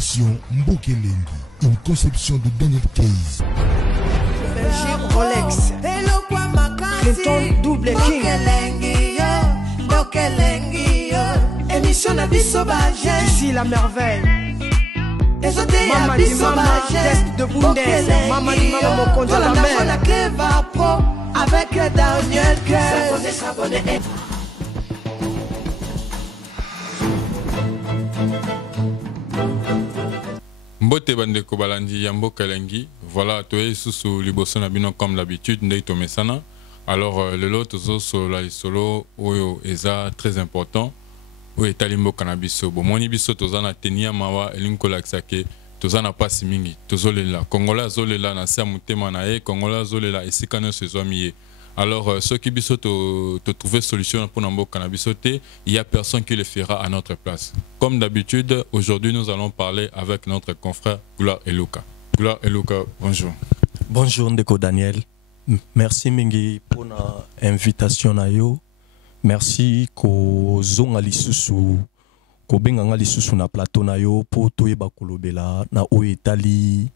Émission Mbokelengi, une conception de Daniel Case. Belgique Rolex, Clinton Double King, émission na biso baje, ici la merveille. Mama di mama, test de Bundes, mama di mama mokonzo la mer. Pro avec Daniel Case. S'abonner. Mbote bandeko balandi ya Mbokelengi. Voilà, toi sous liboso na bino comme d'habitude ndei to mesana. Alors le lot zo la solo oyo eza très important. Oyo etali mboka na biso. Bomoni biso tozana tenia mawa elinko laksake tozana pasi mingi. Tozolela Kongola zolela na sa mutema na e Kongola zolela esika no sezwami. Alors ceux qui biso te trouver solution pour mboka na biso te, il y a personne qui le fera à notre place. Comme d'habitude, aujourd'hui nous allons parler avec notre confrère Gloire Eluka. Gloire Eluka, bonjour. Bonjour Ndeko Daniel. Merci mingi pour l'invitation na yo. Merci ko zonga lisusu ko benga lisusu na plateau na yo pour toyeba kolobela na o Italie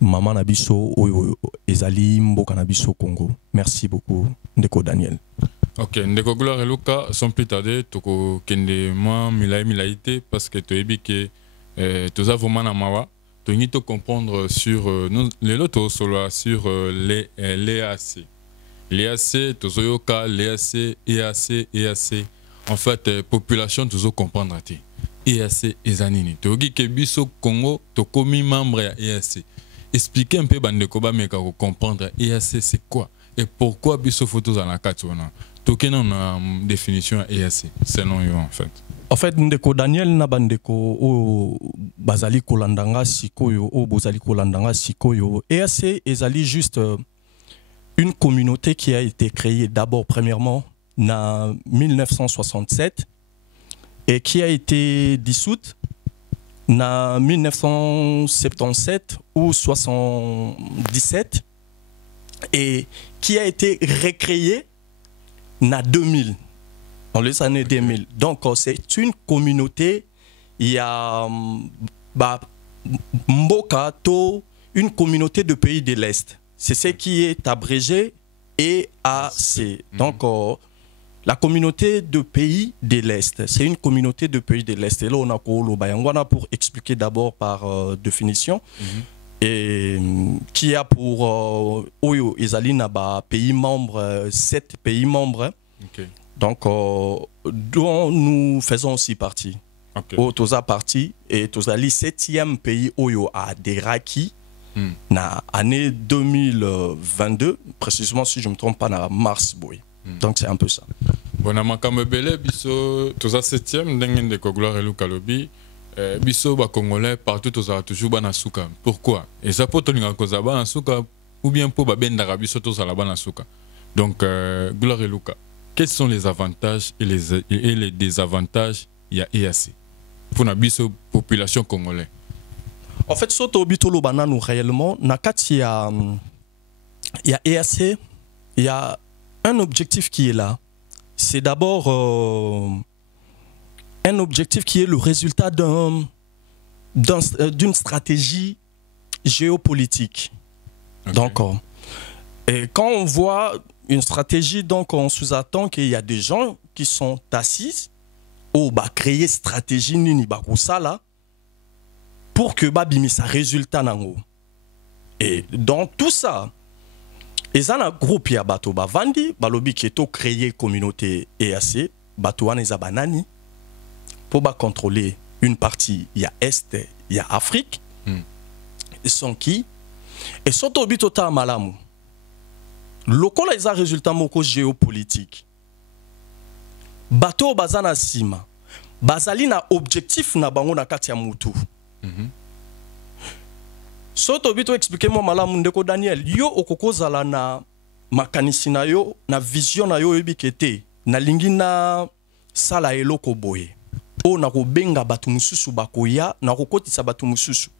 maman na biso oyo ezali mboka na biso Congo. Merci beaucoup Ndeko Daniel. Ok, Ndeko Gloire Eluka, sans plus tarder, toko kende moi milaïté parce que tu es que tu as vraiment na mawa. Tu as comprendre sur les lotos solo sur les l'EAC. L'EAC, tu as l'EAC, EAC. En fait, population tu dois comprendre ti. EAC ezanini. Tu as que biso Congo, tu commis membre ya EAC. Expliquez un peu bandeko ba meka ko comprendre EAC c'est quoi et pourquoi biso photos en la katona. Tu as une définition EAC selon eux en fait. En fait, Ndeko Daniel na bandeko o bazali kolandanga sikoyo o bozali kolandanga sikoyo. EAC ezali juste une communauté qui a été créée d'abord premièrement en 1967 et qui a été dissoute en 1977 ou 77 et qui a été recréée en 2000. Dans les années 2000. Donc, c'est une communauté, il y a Mboka-to, une communauté de pays de l'Est. C'est ce qui est abrégé EAC. Donc, la communauté de pays de l'Est, c'est une communauté de pays de l'Est. Et là, on a Bayangwana pour expliquer d'abord par définition. Et qui a pour Oyo Ezalina pays membres, 7 pays membres. Okay. Donc, dont nous faisons aussi partie. Okay. Toza partie et Tozali 7e pays Oyo à Deraki na année 2022, précisément si je ne me trompe pas, na mars boy. Donc c'est un peu ça. Bon, à Makambele, biso Toza 7e, dengen de Gloire Eluka lobi, biso ba Congolais partout Toza toujours bana souka. Pourquoi? Et ça peut tenir cause bana souka ou bien pour ba benda biso Toza la bana souka. Donc Gloire Eluka. Quels sont les avantages et les désavantages il y a EAC pour la population congolaise? En fait, soto bitolo bananu réellement, nakati il y a EAC, il y a un objectif qui est là. C'est d'abord un objectif qui est le résultat d'une stratégie géopolitique. Okay. Donc, et quand on voit une stratégie, donc on sous-attend qu'il y a des gens qui sont assis ou créer stratégie nini là pour que bimisa résultat nango. Et dans tout ça, ils ont un groupe ya bato bavandi balobi qui est créer communauté EAC bato wana eza banani pour contrôler une partie ya Est ya Afrique. Ils sont qui et soto bitota malamu. Lokola eza résultat moko géopolitique. Bato bazana sima. Bazali na objectif na bango na kati ya mutu. Soto bito expliquer moi malamu Ndeko Daniel. Yo okokozala na makanisi na yo, na vision na yo ebikete, na lingi na sala eloko boye. O na kobenga batu mususu bakoya, na kokotisa batu mususu.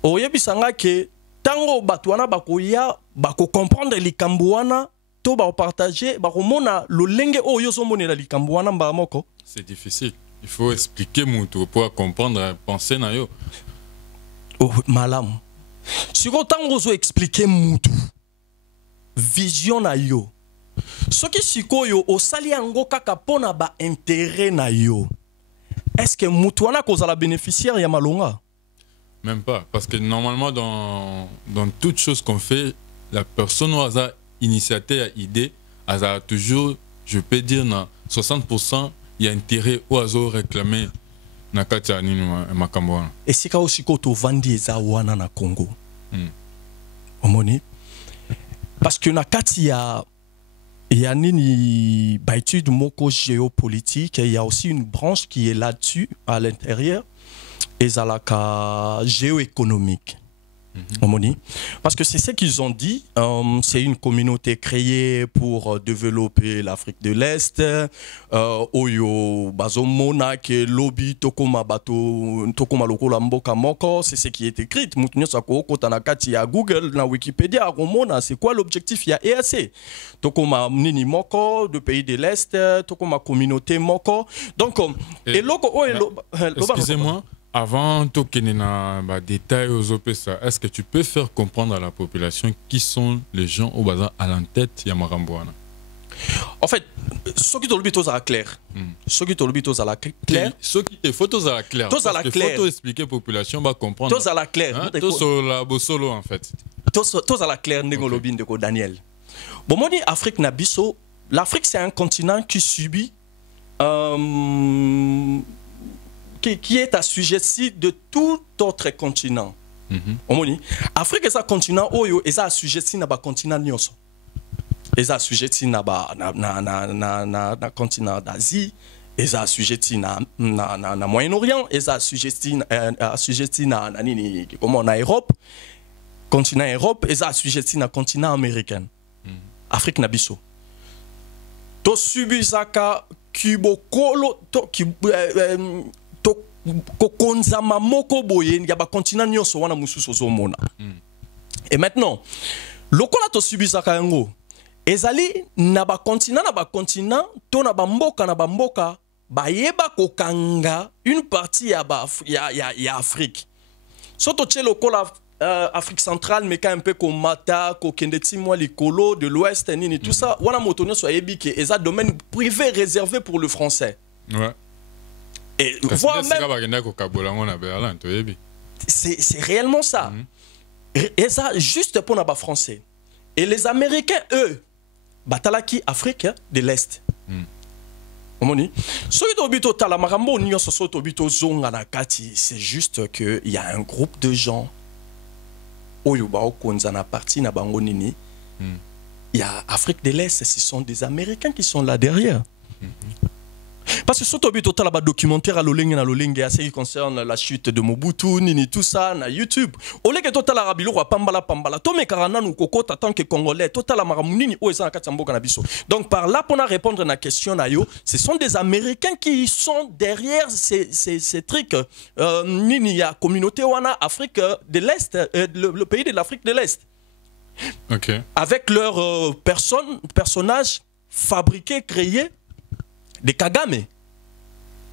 Oyebisanga ke tango batwana bakoya bako comprendre likambo wana to ba partager ba komona lolenge oyo zo monela likambo wana mbamoko. C'est difficile. Il faut expliquer mutu pour comprendre penser na yo. Oh, malamu. Si autant vous expliquer mutu vision na yo. Ce qui sikoyo au sali yango kaka pona ba intérêt na yo. Est-ce que mutu wana cause la bénéficiaire ya malonga? Même pas, parce que normalement dans toute chose qu'on fait, la personne au hasard initiateur à idée, a toujours, je peux dire, na 60% il y a intérêt au hasard réclamé na katia nini makambo wana. Et c'est aussi koto vandi eza wana na Congo. Omoni? Parce que na katia il y a nini ba étude moko géopolitique, il y a aussi une branche qui est là-dessus à l'intérieur. Ezalaka géoéconomique. Parce que c'est ce qu'ils ont dit. C'est une communauté créée pour développer l'Afrique de l'Est. Oyo bazomona ke lobby tokoma bato tokoma lokola mboka moko. C'est ce qui est écrit. Mutunyo sako kotanakati ya Google na Wikipédia romona. C'est quoi l'objectif? Il y a EAC. Tokoma nini moko de pays de l'Est. Tokoma communauté moko. Donc et loko excusez-moi. Avant de donner des détails aux OPSA, est-ce que tu peux faire comprendre à la population qui sont les gens au bazar à l'entête Yamarambouana? En fait, ceux qui te l'habitent à la clair. Ceux qui te l'habitent à la clair. Ceux qui te photos à la clair. Tous à la clair. Photos expliquer à la population va comprendre. Tous à la clair. Tous sur la bossolo en fait. Tous à la clair, Négolobin de Daniel. Bon, moi, Afrique Nabiso, l'Afrique c'est un continent qui subit. Qui est assujetti de tout autre continent. Afrique est un continent où il est assujetti à un continent nyonso. Il est assujetti à un continent d'Asie, il est assujetti à un Moyen-Orient, il est assujetti à l'Europe, continent Europe, il est assujetti à un continent américain. Afrique nabiso. To subisaka kibokolo to kokonzama moko boye ya ba continent nyonso wana mususu ozomona. Et maintenant, lokola to subisaka yango ezali na ba continent to na ba mboka bayeba kokanga une partie ya Afrique. Soto tche lokola Afrique centrale mais quand un peu comme Mata, Kokendeti moi likolo de l'ouest nini tout ça wana motonyo so yebi ke eza domaine privé réservé pour le français. Ouais. Et voire même c'est réellement ça. Et ça juste pour les français. Et les Américains eux batalaki Afrique de l'Est. C'est juste que il y a un groupe de gens il y a Afrique de l'Est, ce sont des Américains qui sont là derrière. Parce que surtout total là documentaire à l'olenge à ce qui concerne la chute de Mobutu nini tout ça na YouTube. Olenge total arabilo wa pambala to me karana nu kokota tant que congolais total maramunini o eza kati mboka na biso. Donc par là pour répondre à la question na yo, ce sont des Américains qui sont derrière ces trucs nini ya communauté wana Afrique de l'Est le pays de l'Afrique de l'Est. OK. Avec leurs personnages fabriqués créés de Kagame,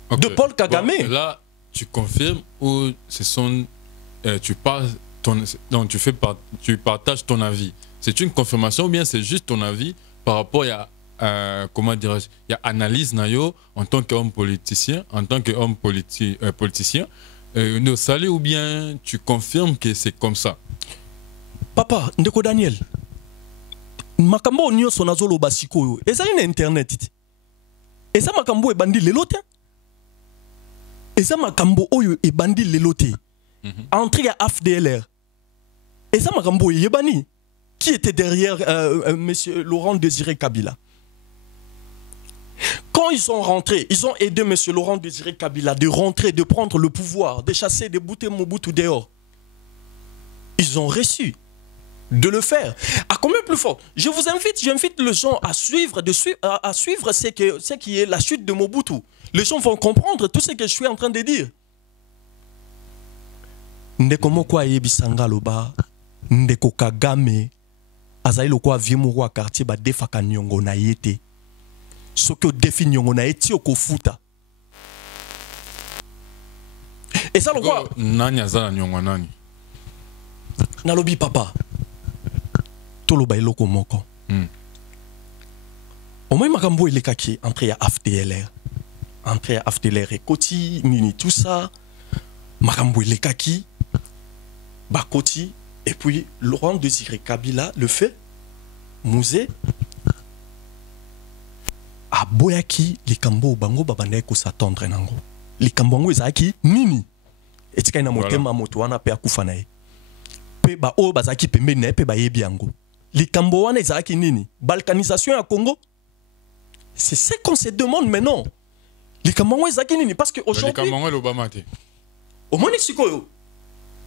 de Paul Kagame. Bon, là, tu confirmes ou ce sont, tu partages ton avis. C'est une confirmation ou bien c'est juste ton avis par rapport à comment dirais-je, il y a analyse nayo en tant qu'homme politicien, politicien. Nous salut ou bien tu confirmes que c'est comme ça. Papa, ndeko Daniel. Makambo nyo sonazolo basiko. Et ça une internet. Et ça makambo e bandi lelote. Et ça makambo oyo e bandi lelote. Entré à AFDLR. Et ça makambo e yebani. Qui était derrière monsieur Laurent Désiré Kabila. Quand ils sont rentrés, ils ont aidé monsieur Laurent Désiré Kabila de rentrer, de prendre le pouvoir, de chasser, de bouter Mobutu dehors. Ils ont reçu de le faire. À combien plus fort? J'invite les gens à suivre, ce qui est la chute de Mobutu. Les gens vont comprendre tout ce que je suis en train de dire. Ndeko moko yebisanga loba, ndeko Kagame, azali lokwa viemo wa quartier ba defaka nyongo na yete. Soko defi nyongo na yeti okofuta. Et ça lokwa nani azala nyongo nani? nalobi papa toloba eloko moko omoi makambo elekaki entre ya FDLR et Koti nini tout ça makambo elekaki bakoti et puis Laurent Désiré Kabila le fait Mouzé aboyaki likambo bango babane ko s'attendre nango likambo ngo ezaki nini etika na motema moto wana pe akufa nae pe ba o bazaki pembe ne pe ba yebi yango likambo wana ezaki nini balkanisation ya Congo. C'est ce qu'on se demande maintenant. Likambo ngo ezaki nini parce que aujourd'hui likambo ngo l'Obama te au moins sikoyo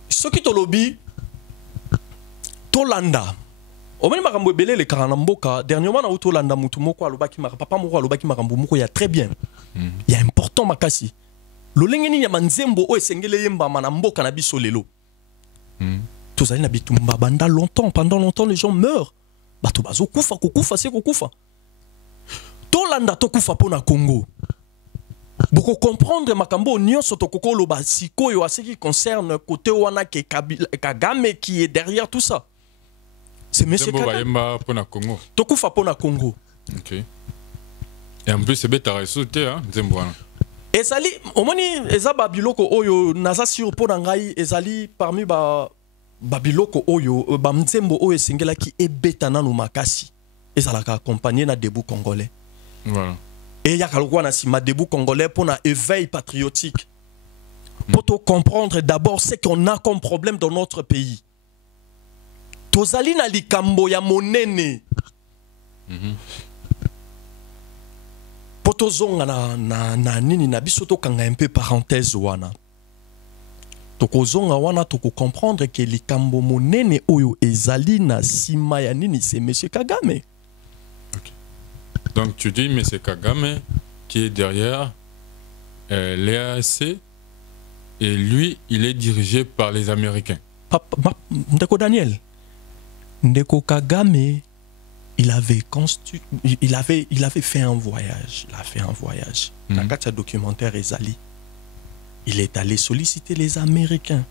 soki to lobby Tolanda Omeni makambo ebele le karana mboka dernièrement na Tolanda mutu moko alobaki papa moko alobaki makambo moko ya très bien. Ya important makasi. Lolenge ni ya manzembo o esengele yemba na mboka na biso lelo. Tozali na bitumba banda longtemps, pendant longtemps les gens meurent. Bato bazo kufa kokufa se kokufa. Tolanda to kufa pona Congo. Beaucoup comprendre makambo nyonso to koko loba sikoyo à ce qui concerne côté wana ke Kagame qui est derrière tout ça. C'est monsieur Kagame pona Congo. Tokufa pona Congo. OK. Et en plus c'est beta ressoute hein, nzembo wana. Ezali omoni ezaba biloko oyo naza sur pona ngai ezali parmi ba biloko oyo ba nzembo oyo esengelaki ebeta nanu makasi. Ezalaka accompagné na debout congolais. Voilà. Et il y a quelqu'un qui m'a debout congolais pour un éveil patriotique. Pour te comprendre d'abord ce qu'on a comme problème dans notre pays. Tozali na likambo ya monene. Pour te zonga na nini na biso to kanga un peu parenthèse wana. Toko zonga wana toko comprendre que likambo monene oyo ezali na sima ya nini c'est monsieur Kagame. Donc tu dis, mais c'est Kagame qui est derrière l'EAC et lui, il est dirigé par les Américains. Ndeko Daniel, Ndeko Kagame, il avait fait un voyage. Il a fait un voyage. Dans le documentaire Ezali, il est allé solliciter les Américains.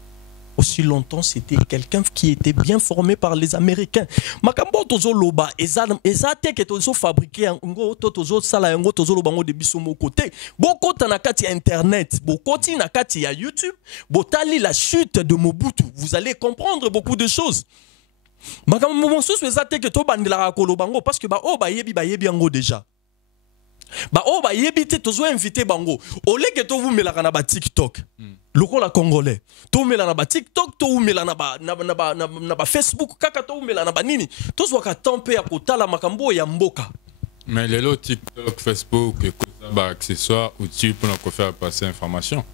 Aussi longtemps, c'était quelqu'un qui était bien formé par les Américains. Makambo tozo loba, ezate ke tozo fabriqué ngo tozo sala ngo tozo loba ngo de biso mo côté. Boko tanakati internet, boko tinakati ya YouTube, botali la chute de Mobutu. Vous allez comprendre beaucoup de choses. Makambo monsusu ezate ke to bandela ko lobango parce que ba yebi ngo déjà. Ba o ba yebi te tozo invité bango. Ole ke to vous melaka na ba TikTok. Loko la congolais. To mela na ba TikTok, to mela na ba Facebook, kaka to mela na ba nini. To zwaka tempe ya kotala makambo ya mboka. Mais les lots TikTok, Facebook et ba accessoires outils pour nous faire passer information.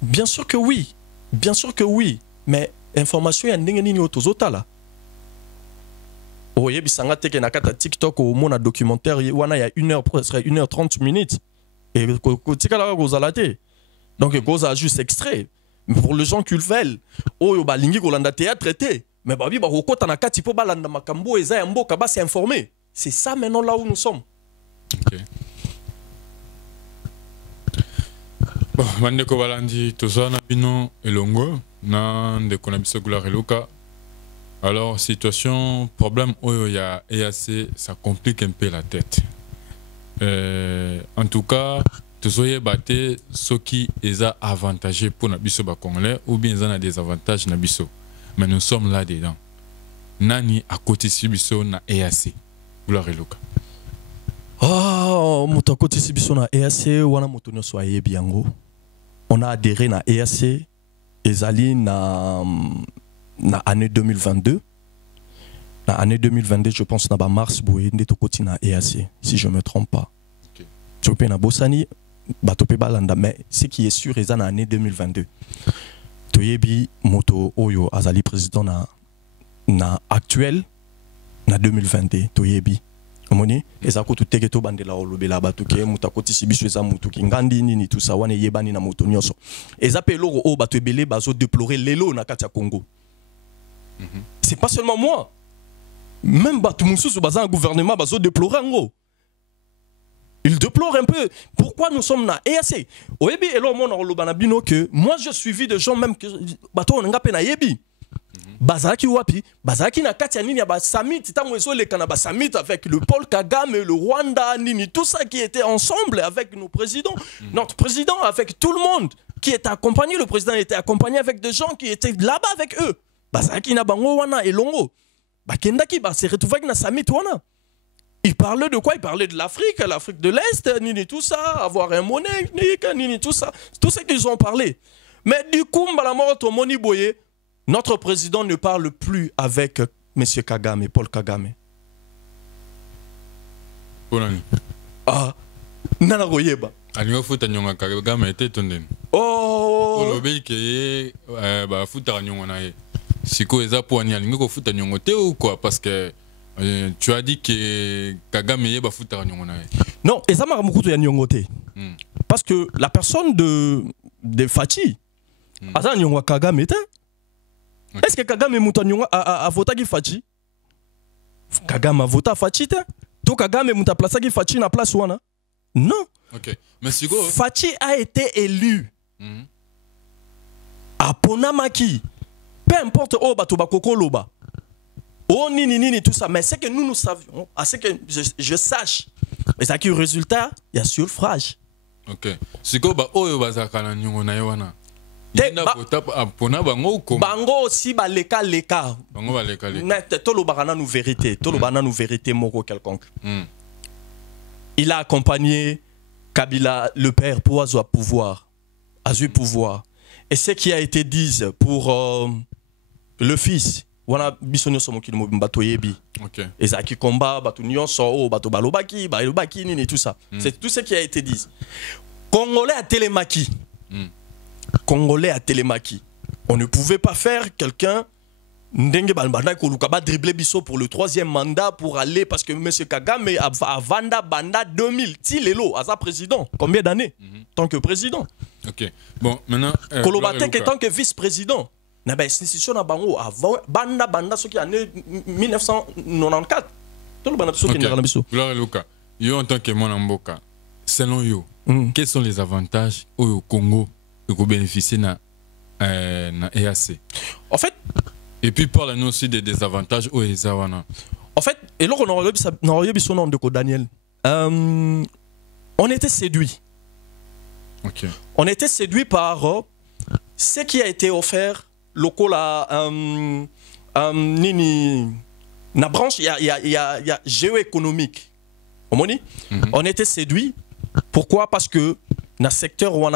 Bien sûr que oui. Bien sûr que oui, mais information ya ndenge nini otozotala. Oye bisanga teke na kata TikTok au mona documentaire wana ya 1h presque 1h30 minutes et kotika la gozalate. Donc goza juste extrait. Mais pour les gens qui le veulent, oyo balingi kolanda théâtre té, mais babi ba kokota na kati po balanda makambo eza ya mboka ba s'informer. C'est ça maintenant là où nous sommes. OK. Bon, mandeko balandi tozana bino elongo na ndeko na biso Gloire Eluka. Alors, situation, problème, il y a EAC, ça complique un peu la tête. En tout cas, tu soyez batté, ce qui est avantagé pour Nabiso Congolais ou bien ils ont des avantages Nabiso. Mais nous sommes là-dedans. Nani à côté Sibiso na EAC. Gloire Eluka. Oh, moto à côté Sibiso na EAC, wana moto no soyez biango. On a adhéré na EAC, ezali na année 2022. Na année 2022, je pense na ba mars boye ndeto koti na EAC si je me trompe pas. OK. Tu peux na Bosani batope balanda mais ce qui est sûr est na année 2022. Toyebi moto oyo azali président na actuel na 2022 toyebi. Omoni ezako tuteke to bandela olobela batuke mutakoti sibiso eza mutuki ngandi nini tout ça wana yebani na moto nyonso. Ezape loko o bato ebele bazo déplorer lelo na kati ya Congo. C'est pas seulement moi. Même Batumoussou sur un gouvernement bazo déplorer en gros. Il déplore un peu. Pourquoi nous sommes là? EAC. Oyebi elo mon olobanabino que moi je suivi des gens même que bato on nga pena yebi. bazaki wapi bazaki na kati ya nini ya ba summit tango ezoleka na ba summit avec le Paul Kagame, le Rwanda, nini, tout ça qui était ensemble avec nos présidents, notre président, avec tout le monde qui était accompagné, le président était accompagné avec des gens qui étaient là-bas avec eux. Bazaki na bango wana elongo. Bakendaki ba se retrouver na summit wana. Il parlait de quoi? Il parlait de l'Afrique, l'Afrique de l'Est, nini tout ça, avoir un monnaie, nini tout ça. Tout ce qu'ils ont parlé. Mais du coup, Moni Boye, notre président ne parle plus avec M. Kagame, Paul Kagame. Ah, nana koyeba. Alingo futa nyonga Kagame était tonden. Oh. Olobi ke ba futa nyonga na ye. Siko eza poani alingo ko futa nyongo te ou quoi parce que tu as dit que Kagame yeba futa nyonga na ye. Non, eza maramukuto ya nyongo te. Parce que la personne de Fachi asa nyonga Kagame te. Est-ce que Kagame muta nyonga a voté ki Fachi? Kagame a voté Fachi te. To Kagame muta place ki Fachi na place wana? Non. OK. Mais Siko Fachi a été élu. À Ponamaki. Peu importe oh bato bakoko loba. Oh nini tout ça, mais c'est que nous savions, c'est que je sache. Mais ça qui est le résultat, il y a suffrage. OK. Siko ba oyo bazaka na nyongo na yewana. Bango aussi baleka. Bango baleka. Net tolo barana nous vérité, tolo barana nous vérité moko quelconque. Il a accompagné Kabila le père pour avoir pouvoir, pouvoir. Et ce qui a été dit pour le fils, wana bisonyo somo ki mo bato yebi. OK. Ezaki combat bato nyonso o bato balobaki nini tout ça. C'est tout ce qui a été dit. Congolais à Télémaki. Congolais à Télémaki. On ne pouvait pas faire quelqu'un ndenge balbanda ko lukaba dribbler biso pour le 3e mandat pour aller parce que M. Kagame a vanda banda 2000 tilelo à sa président. Combien d'années tant que président? OK. Bon, maintenant Kolobatek tant que vice-président. Na ba institution na bango avant banda ce qui année 1994. Tout le banda ce qui na biso. Gloire Luka. Yo en tant que mon mboka, selon yo, quels sont les avantages au Congo de bénéficier na EAC? En fait, et puis parle-nous aussi des désavantages au Ezawana. En fait, et là on a eu son nom de Daniel. On était séduits. OK. On était séduits par ce qui a été offert local à nini na branche il y a géoéconomique. On était séduits. Pourquoi? Parce que dans le secteur où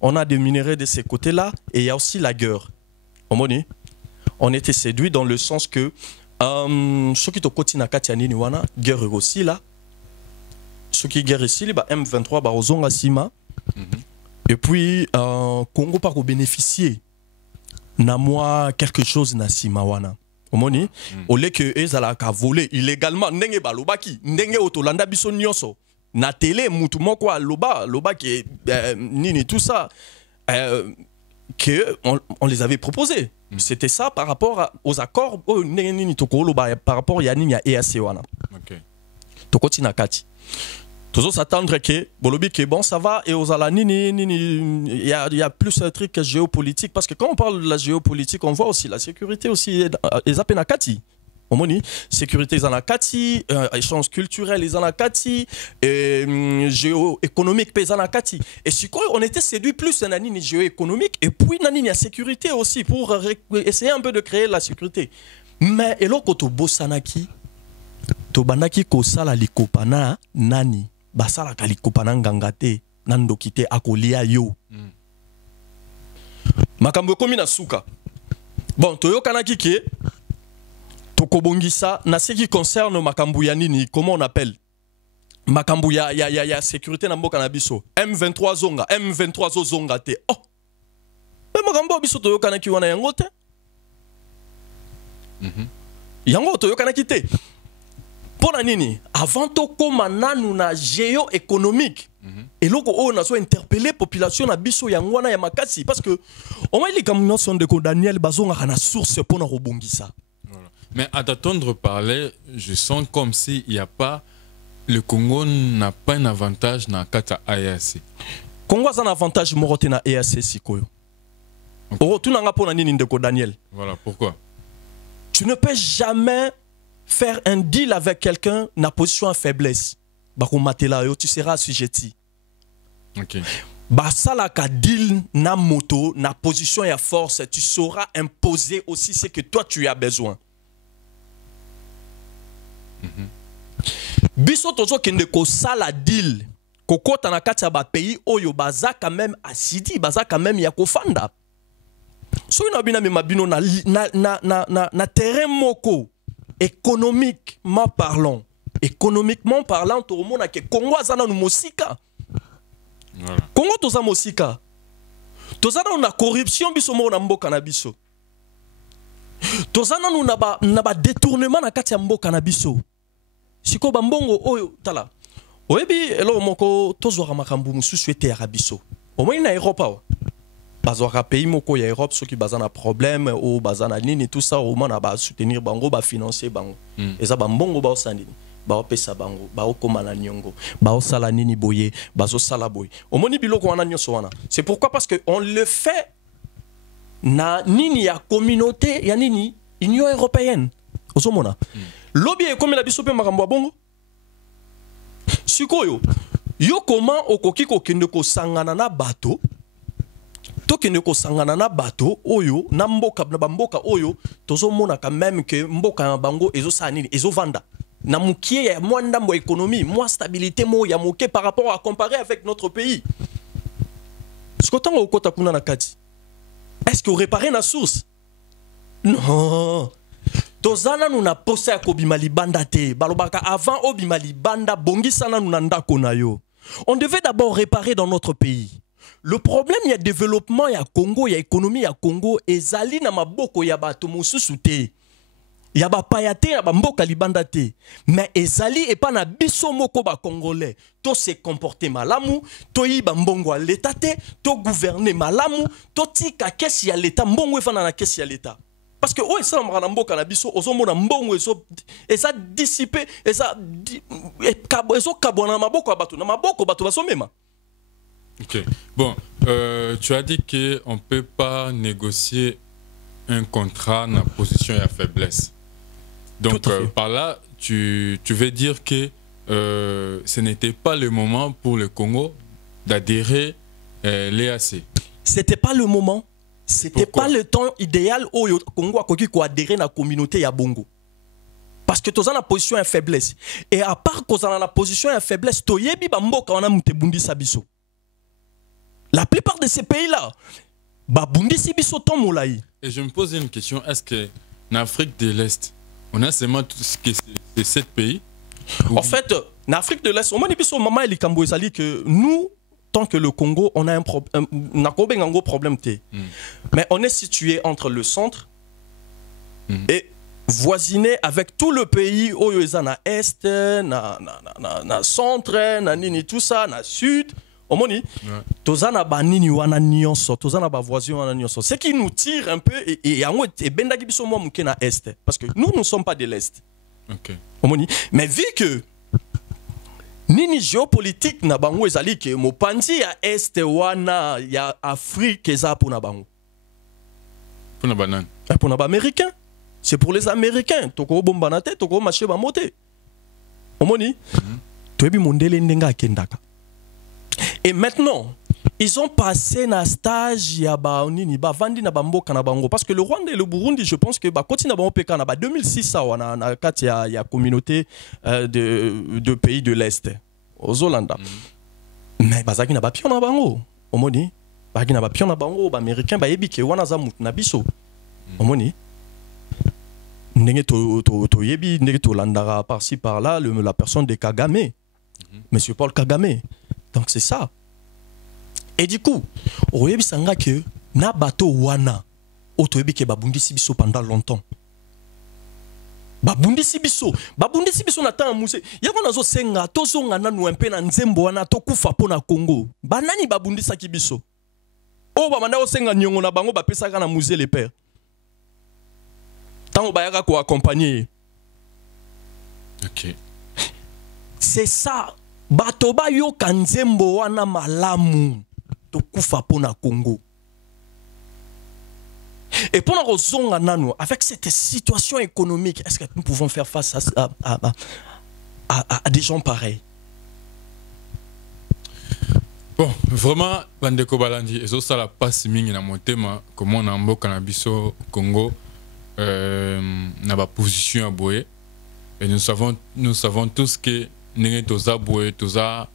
on a des minéraux de ces côtés-là et il y a aussi la guerre. On était séduits dans le sens que ceux qui sont na kati nini wana guerre aussi là. Ceux qui guerre ici, les M23 ba ozonga sima. Et puis Congo pas bénéficier na moi quelque chose na sima wana. Omoni au lieu que ezala ka voler illégalement ndenge balobaki ndenge otolanda biso nyonso na télé mutu moko loba qui nini tout ça que on les avait proposé. C'était ça par rapport aux accords nini tokolo par rapport ya nini ya EAC wana. OK. Tokoti na kati. Toujours s'attendre que bolobi que bon ça va et aux alanini il y a plus un truc géopolitique parce que quand on parle de la géopolitique on voit aussi la sécurité aussi les apenakati omoni sécurité les anakati échange culturel les anakati géoéconomique les anakati et si quoi on était séduit plus un anini géoéconomique et puis nanini la sécurité aussi pour essayer un peu de créer la sécurité mais eloko to bosanaki to banaki ko sala likopana nani basala kalikopana ngangate nandokite akolia yo makambo komi na suka bon toyokanaki ke tokobongisa na ce qui concerne makambo ya nini comment on appelle makambo ya sécurité na mboka na biso M23 zonga te oh mais makambo biso toyokanaki wana yango te yango toyokanaki te. Pour nini avant to koma nanu na géoéconomique et loko on a soit interpellé population na biso yangwana ya makasi parce que on va les comme son de Daniel bazonga na source pour na robongisa. Mais à t'entendre parler, je sens comme si il y a pas le Congo n'a pas un avantage na kata EAC. Congo a un avantage morote na EAC sikoyo. Daniel. Voilà, pourquoi? Tu ne peux jamais faire un deal avec quelqu'un na position à faiblesse. Tu seras assujetti. Ok. Basalaka deal na moto, na position et à force, tu sauras imposer aussi ce que toi tu as besoin. Biso tozo kende ko sala deal. Kokota na kati ya ba pays oyo baza quand même asidi, baza quand même ya kofanda. So ina bina me mabino na terrain moko économiquement parlant. Économiquement parlant, tout le monde a que Congo azana nu mosika. Voilà. Congo toza mosika. Tozana na corruption biso mo na mboka na biso. Tozana nu na ba détournement na kati ya mboka na biso. Siko ba mbongo oyo tala. Oyebi elo moko tozwaka makambu mususu ete ya biso. Au moins na Europe wa. Bazwaka pays moko ya Europe ceux qui bazana problème ou bazana nini tout ça au moins na ba soutenir bango ba financer bango. Eza ba mbongo ba osandini. Bao pesa bango, bao komana nyongo, bao sala nini boye, bazo sala boye. Omoni biloko wana nyonso wana. C'est pourquoi parce que on le fait na nini ya communauté ya nini Union européenne. Osomona. Lobby e komi la biso pe makambo bongo. Sikoyo, yo comment okoki ko kende ko sangana na bato? To kende ko sangana na bato oyo na mboka na bamboka oyo tozomona quand même que mboka ya bango ezo sa nini ezo vanda. Na mukie ya mwanda mo économie, moi stabilité mo ya moke par rapport à comparer avec notre pays. Ce que tango okota kuna na kati. Est-ce que réparer na source? Non. Tozana nous na posa ko bimali banda te. Balobaka avant obimali banda bongisana nous na ndako na yo. On devait d'abord réparer dans notre pays. Le problème il y a développement ya Congo, il y a économie ya Congo ezali na maboko ya bato mususu te. Ya ba payate ya ba mboka libanda te. Mais ezali et pas na biso moko ba congolais. To se comporter malamu, to yiba mbongo à l'état te, to gouverner malamu, to tika kesi ya l'état mbongo efana na kesi ya l'état. Parce que oh ça mra na mboka na biso ozomona mbongo eza dissipé, eza kabona maboko bato na maboko bato basomema. Ok. Bon, tu as dit qu'on ne peut pas négocier un contrat dans la position et à faiblesse. Donc, par là, tu veux dire que ce n'était pas le moment pour le Congo d'adhérer l'EAC. C'était pas le moment. C'était pas le temps idéal où le Congo a adhéré à la communauté ya Bongo. Parce que tu as la position et faiblesse. Et à part que tu as la position et faiblesse, tu as biso. La plupart de ces pays-là, et je me pose une question, est-ce que en Afrique de l'Est, on a seulement tout ce que c'est 7 pays? En fait, en Afrique de l'Est, que nous, tant que le Congo, on a un gros problème. Mais on est situé entre le centre et voisiné avec tout le pays où il y a est, na centre, na nini tout ça, na sud. Omoni, tozana ba nini wana nyonso, tozana ba voisin wana nyonso. Ce qui nous tire un peu et bendaki biso mo muke na est parce que nous ne sommes pas de l'est. OK. Omoni, mais vu que nini géopolitique na bango ezali ke mopanzi ya est wana ya Afrique eza pona bango. Pona banane. Pona ba américain. C'est pour les américains. Toko bomba na te, toko marché ba moté. Omoni, toyebi mondele ndenga kendaka. Et maintenant, ils ont passé un stage parce que le Rwanda et le Burundi, je pense que continue à 2006 il y a une communauté de pays de l'Est aux Hollanda. Mais bazaki na ba pion na bango. Omoni, bazaki na ba pion na bango, ba américain ba yebi ke wana za mutu na biso. Omoni. Ndenge to yebi ndenge to landara par-ci par-là la personne de Kagame. Monsieur Paul Kagame. Donc c'est ça. Et du coup, oyebi sanga que na bato wana otoyebi ke babundisi biso pendant longtemps. Babundisi biso na temps muse. Yako nazo senga tozonga nanu un peu na nzembo wana to kufa pona Congo. Banani babundisa ki biso. O ba manda osenga nyongo na bango ba pesaka na musée les pères. Tant bayaka ko accompagner. OK. C'est ça. Batoba yo kanzembo wana malamu to kufa pona Congo. Et pendant que avec cette situation économique, est-ce que nous pouvons faire face à des gens pareils? Bon, vraiment, Bandeko Balandi, et ça la passe mingi na mon thème, comme on a un beau cannabiso Congo, n'a pas position à boyer. Et nous savons tous que nous sommes boyer, tous en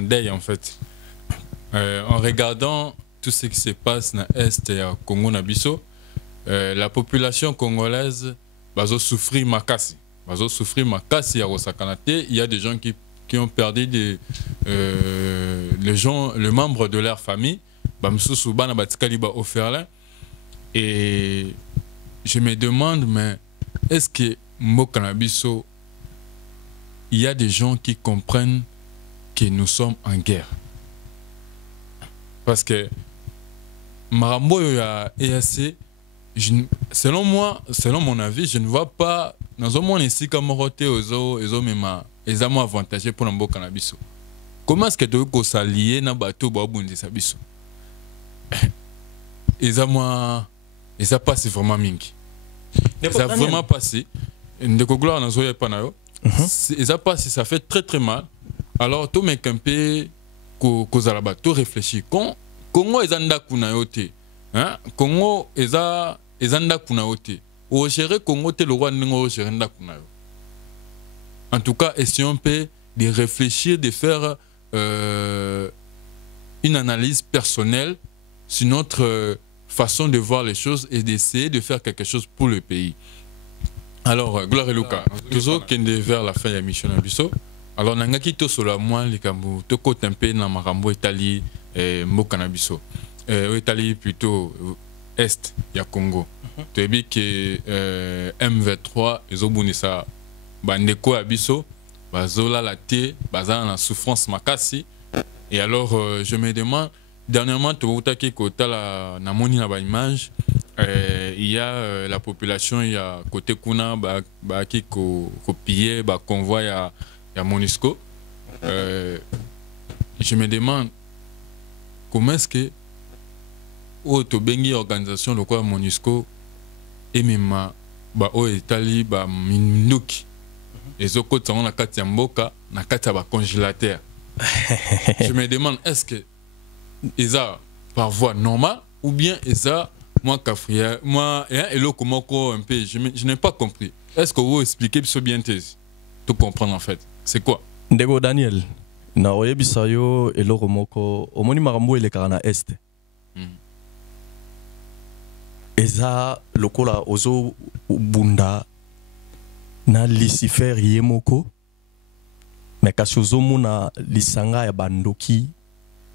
deuil en fait. En regardant tout ce qui se passe dans l'Est et au Congo Nabiso, la population congolaise va souffrir makasi. Va souffrir makasi à Rosakanate. Il y a des gens qui ont perdu les membres de leur famille. Et je me demande, mais est-ce que Mokanabiso, il y a des gens qui comprennent que nous sommes en guerre? Parce que Marambo ya EAC, selon moi, selon mon avis, je ne vois pas dans un monde ici comme Moroté ils ont avantagé pour le cannabis. Comment est-ce que tu peux s'allier dans le bateau pour le cannabis? Ils ont passé vraiment mingi. Ils ont vraiment passé. Ils ont passé, ça fait très très mal. Alors, tout le monde kozalaba to réfléchir Congo ezanda kuna yote hein Congo ezanda kuna yote o gérer Congo te le roi ningo gérer nda kuna yo. En tout cas, essayons de réfléchir, de faire une analyse personnelle sur notre façon de voir les choses et d'essayer de faire quelque chose pour le pays. Alors, Gloire et Luca, toujours qu'on est vers la fin de la mission Abisso. Alors, nous avons sur la moelle, nous avons un peu dans Marambo, Italie, et Mokanabiso. Italie plutôt est, il y a Congo. Tu as vu que M23, ils ont bouni ça, Bandeko Abiso, Bazola la thé, Bazan la souffrance makasi. Et alors, je me demande, dernièrement, tu as vu que la image, il y a la population, il y a côté Kuna, qui pillé, convoi, il y a MONUSCO. Je me demande comment est-ce que l'organisation de quoi MONUSCO et même Italie Minuki et autres sont na kati ya mboka na kati ya congélateur. Je me demande est-ce que ils ont par voie normale ou bien ils ont moi kafria moi et le comment un peu je n'ai pas compris. Est-ce que vous expliquez bien thèse tout comprendre en fait c'est quoi? Ndego Daniel na oyebisa yo eloko moko omoni makambo elekaka na este eza lokola ozo bunda na Lucifer yemoko mais kasi ozomona lisanga ya bandoki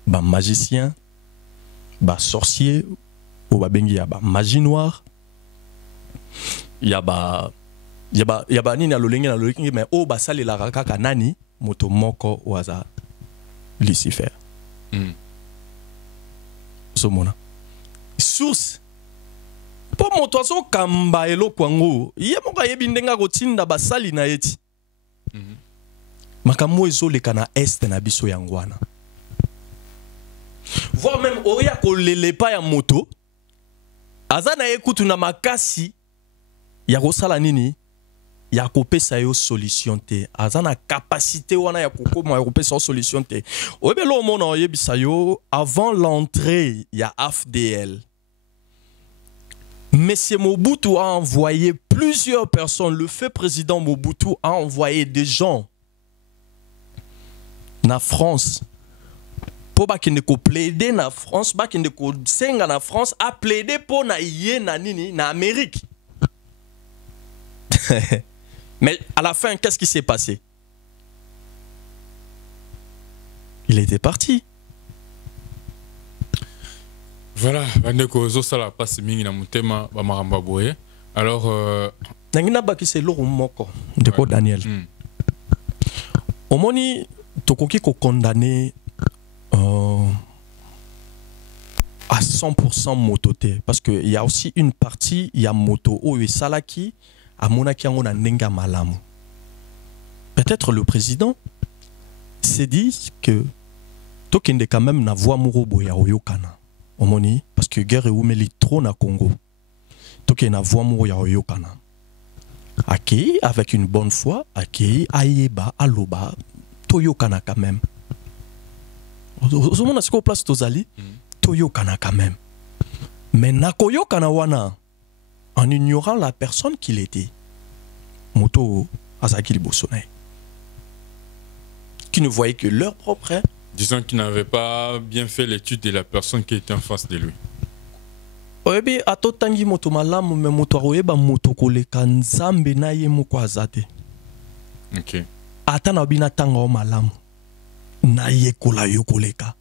ba magicien ba sorcier ou ba bengi ya ba magie noire ya ba nini na lolengi mais o basalelaka kaka nani moto moko waza Lucifer. Somona source po moto azo kamba eloko yango ye moko ayebi ndenga kotinda basali na eti makambo ezoleka na este na biso yango wana voire même oya kolelepa ya moto aza na ekutu na makasi ya kosala nini ya kopesa yo solution te aza na capacité wana ya kokoma ya kopesa yo solution te oyebelo omona oyebisa yo avant l'entrée ya AFDL Monsieur Mobutu a envoyé plusieurs personnes. Le feu président Mobutu a envoyé des gens na France pour bakende ko plaider na France, bakende ko senga na France a plaider pour na yé na nini na Amérique. Mais à la fin, qu'est-ce qui s'est passé? Il était parti. Voilà, bandeko zosala passe mingi na mutema ba maramba boye. Alors nangina baki c'est loro moko ndeko Daniel. Omoni tokoki ko condamner à 100% mototé parce que il y a aussi une partie il y a moto o esalaki a monaki yango na ndenga malamu. Peut-être le président s'est dit que tokende quand même na voix moko boya oyokana. Omoni parce que guerre eumeli trop na Congo toke na voix mo ya oyokana. Accueilli avec une bonne foi, accueilli ayeba aloba toyokana quand même. Ozomona siko place tozali toyokana quand même. Mais nakoyokana wana en ignorant la personne qu'il était. Moto azaki libosone. Qui ne voyait que leur propre. Disons qu'il n'avait pas bien fait l'étude de la personne qui était en face de lui. Oyebi atotangi moto malamu me moto akoyeba moto koleka nzambe na ye moko azate. Ok. Ata na bina tanga o malamu na ye kola yo koleka.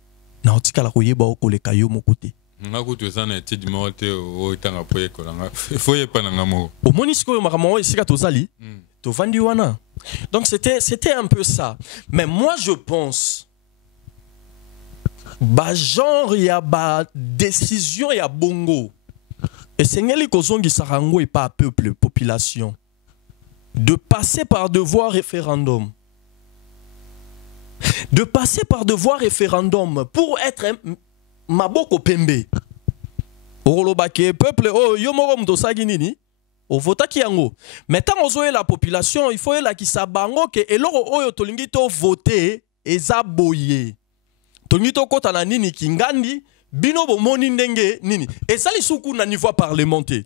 Na otikala koyeba o koleka yo moko te. Ngaku tu zana étude morte o itanga poye kolanga. Faut y pas nanga mo. Au monisco yo makamo esika tozali. To vandi wana. Donc c'était un peu ça. Mais moi je pense ba genre ya ba décision ya bongo. Et Seigneur Kozongi Sarango et pas peuple, population. De passer par de voies référendum. De passer par de voies référendum pour être Maboko Pembe. Orolobake, peuple, oh, yomorom do saginini. O vota ki yango. Mais tant on la population, il faut la ki sabango ke eloro oyo tolingi to voter ezaboye. Tolingi to kota na nini kingandi. Bino bo moni ndenge nini. Et ça les soukou na niveau parlementaire.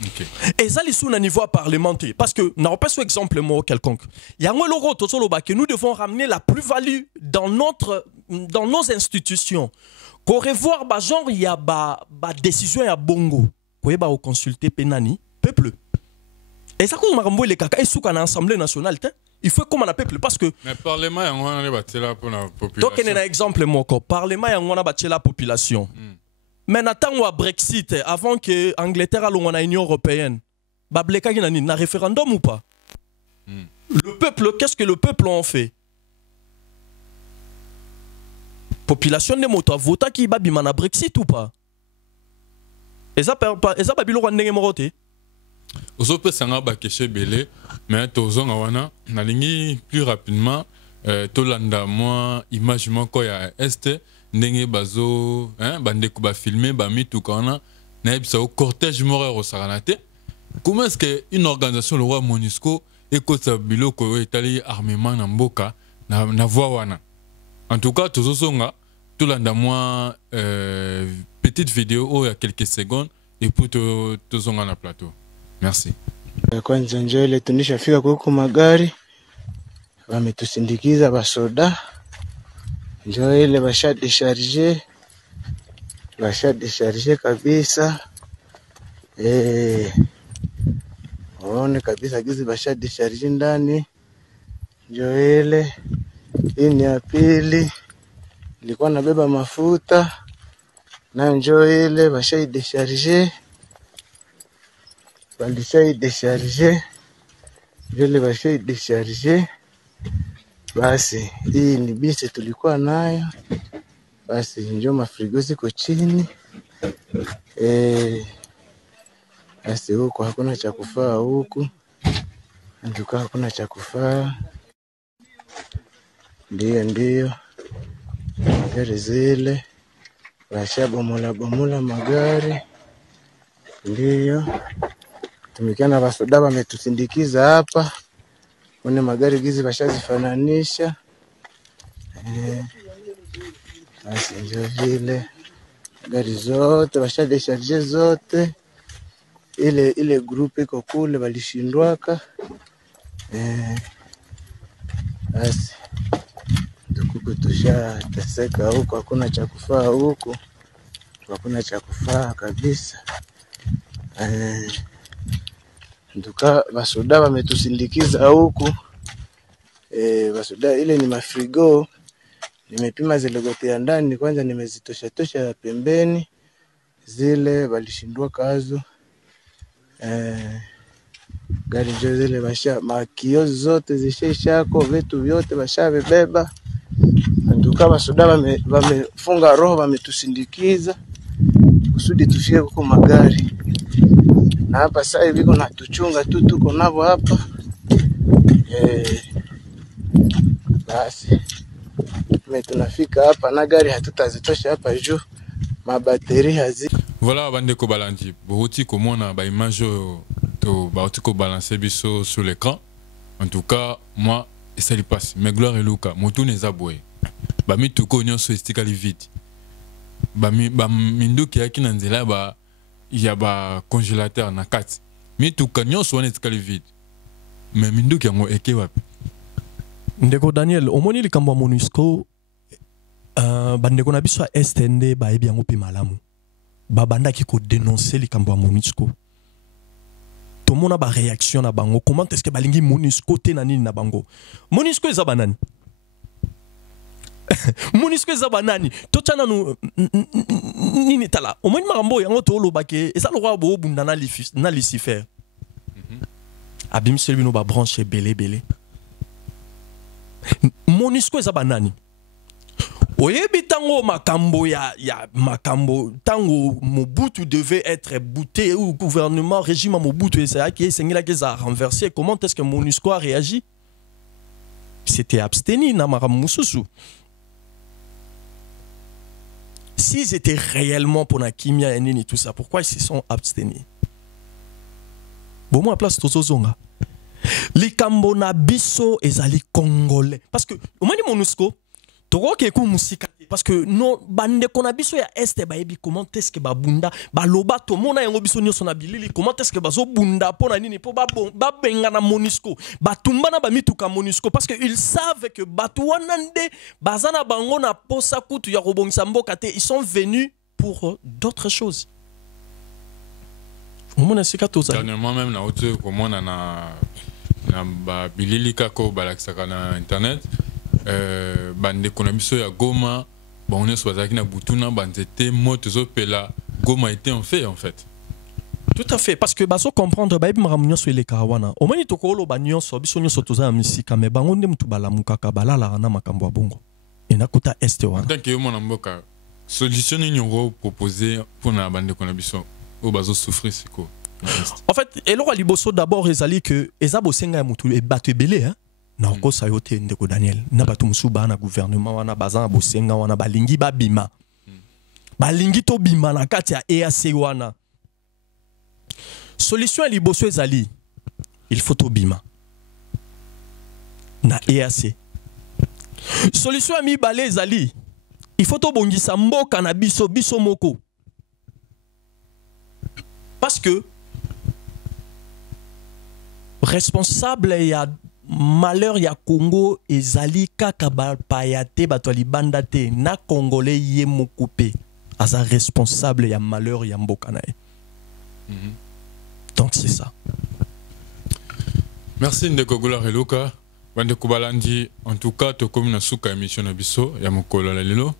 Okay. Et ça les sous na niveau parlementaire. Parce que, n'a pas ce exemple moi quelconque. Yango loro tosolo ba que nous devons ramener la plus-value dans nos institutions. Qu'on revoir ba genre il y a ba décision ya bongo. Ko ba consulter penani peuple. Et ça ko makambo le kaka esuka na assemblée nationale te. Il faut comme un peuple parce que. Mais parlement, on a battu la population. Donc, il y a un exemple, mon corps. Parlement, on a battu la population. Mais n'attends à Brexit, avant que l'Angleterre ait la Union européenne, il y a un référendum ou pas? Le peuple, qu'est-ce que le peuple en fait? Population de moto, vota qui va bimana Brexit ou pas? Et ça, Babylon a un moroté. Osope sanga bakeshe belé mais tozonga wana nalingi plus rapidement tolanda moi image moko ya este ndenge bazo bandeko ba filmer ba mituka wana na ebisa au cortège moko au saranate. Comment est-ce que une organisation le roi MONUSCO ekota biloko etali armement na mboka na voix wana? En tout cas tozosonga tolanda moi petite vidéo il y a quelques secondes et pour tozonga na plateau. Merci. Kwanza njoo ile tunishafika huko magari wametusindikiza basoda. Njoo ile basha décharger kabisa. Waone kabisa gizi basha décharger ndani. Njoo ile hii ni ya pili. Ilikuwa nabeba mafuta. Na njoo ile basha décharger. Balisha décharger. Vile basha décharger. Basi hii ni bisi tulikuwa nayo. Basi njoo mafrigo ziko chini. Basi huko hakuna cha kufaa huku. Nduka hakuna cha kufaa. Ndio. Gari zile. Basha bomola magari. Ndio. Tumikana basoda wametusindikiza hapa. One magari gizi bashazifananisha. Basi ndio vile. Gari zote bashadesharge zote. Ile group iko kule balishindwaka. Basi ndukuko tusha teseka huko, hakuna cha kufaa huko. Hakuna cha kufaa kabisa. Nduka basoda wametusindikiza huku. Basoda ile ni mafrigo. Nimepima zile gote ya ndani kwanza, nimezitosha pembeni. Zile balishindwa kazo. Gari ndio zile basha makio zote zisheshako, vitu vyote basha bebeba. Nduka basoda wamefunga roho, wametusindikiza kusudi tufike huko magari. Na hapa sasa hivi kuna tuchunga tu tuko navo hapa. Basi tunafika hapa na gari hatutazitosha hapa juu. Mabateri Voilà, Bandeko Balandi. Bouti comment on a ba image to bauti ko balancer biso sur l'écran. En tout cas, moi et ça lui passe. Mais gloire et Luka, moto ne zaboué. Ba mi tuko nyonso estikali vite. Ba mindu ki yaki na nzela ba il y a ba congélateur na kati. Mi tuka nyonso wana estikali vite. Mais mindu ki yango eke wapi. Ndeko Daniel, omoni likambo MONUSCO bandeko na biso a STND ba ebi yango pe malamu. Babanda qui ko dénoncer les camps MONUSCO. Tout le monde a ba réaction na bango. Comment est-ce que balingi MONUSCO te nani na bango? MONUSCO eza banani. MONUSCO eza banani. To tchana nu nini tala. O moni marambo yango to lo bake eza lo roi bo bunda na Lucifer. Abim celui no ba branche belé. MONUSCO eza banani. Oyebi tango makambo ya makambo tango Mobutu devait être bouté ou gouvernement régime Mobutu et qui est renversé. Comment est-ce que MONUSCO a réagi? C'était abstenu na maramususu. S'ils étaient réellement pour la kimia et tout ça, pourquoi ils se sont abstenus? Bon moi place tozozonga. Les Cambona biso ezali congolais parce que au moins MONUSCO parce que non bande kona biso ya este baebi comment est-ce que babunda baloba to mona yango biso nyoso na bilili comment est-ce que bazo bunda pona nini po ba benga na MONUSCO batumba na ba mituka MONUSCO parce que ils savent que batu wanande bazana bango na posa kutu ya robongisa mboka te ils sont venus pour d'autres choses. Omona sika toza dernièrement même na autre comment na ba bilili kako balakisaka na internet bande konabiso ya Goma bon on est soazaki na butuna banzete moto pela Goma était en fait. Tout à fait parce que baso comprendre ba ibi maramunyo so ele kawana o moni tokolo banyo so biso nyoso toza misika me bango nde mutu balamuka ka balala na makambo ya bongo enakota este wana tant que yo mona mboka solution ni nyongo proposer pour na bande konabiso o bazo souffrir siko. En fait eloko liboso d'abord ezali que ezabo senga ya mutu e bato ebele hein. Na ko sayote ndeko Daniel na bato musuba na gouvernement wana bazana bosenga wana balingi babima balingi to bima na kati ya EAC wana solution liboso ezali il faut to bima na EAC solution mi balé ezali il faut to bongisa mboka na biso moko parce que responsable ya malheur ya Congo ezali kaka payate bato libanda te na congolais ye mokupe asa responsable ya malheur ya mboka na. Donc c'est ça. Merci Ndeko Gloire et Luka Bandeko Balandi. En tout cas to comme na suka émission na biso ya mokolo lelo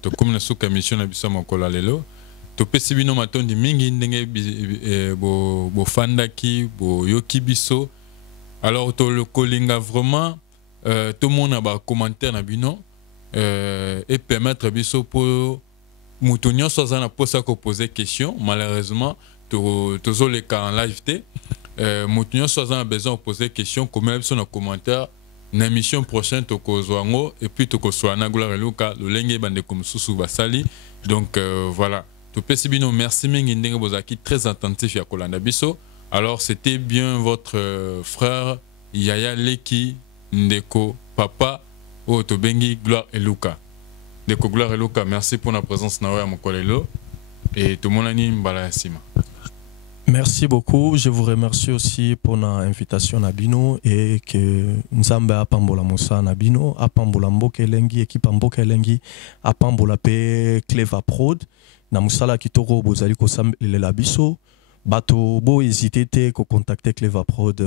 to comme na suka émission na biso mokolo lelo to pesi bino matondi mingi ndenge bo fandaki bo yoki biso. Alors, tout le calling vraiment, tout le monde a des commentaires na bino et permettre biso pour moutonio soit na posa ko poser question. Malheureusement, tous les cas en live té, moutonio soit na besoin de poser question. Comme même sur nos commentaires, na émission prochaine to ko zoango et puis to ko soana Gloire et Luka le lenge bande comme susu basali. Donc voilà. To pesi bino merci mingi ndenge bozaki très attentif ya kolanda biso. Alors c'était bien votre frère Yaya Leki Ndeko Papa Otobengi Gloire et Luka. Ndeko Gloire et Luka, merci pour la présence na ya mokolelo et tout mon ani mbala sima. Merci beaucoup, je vous remercie aussi pour l'invitation à Bino et que Nzambe apambola Moussa na Bino, apambola Mboke Lengi, équipe Mboke Lengi, apambola pe Cleva Prod, na Moussala Kitoko bozali ko sambelela biso. Bato bo hésiter te ko contacter Cleva Prod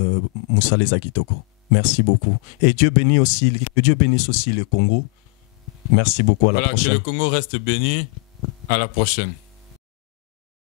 Moussa les Akitoko. Merci beaucoup. Et Dieu bénisse aussi le Congo. Merci beaucoup à la prochaine. Que le Congo reste béni. À la prochaine.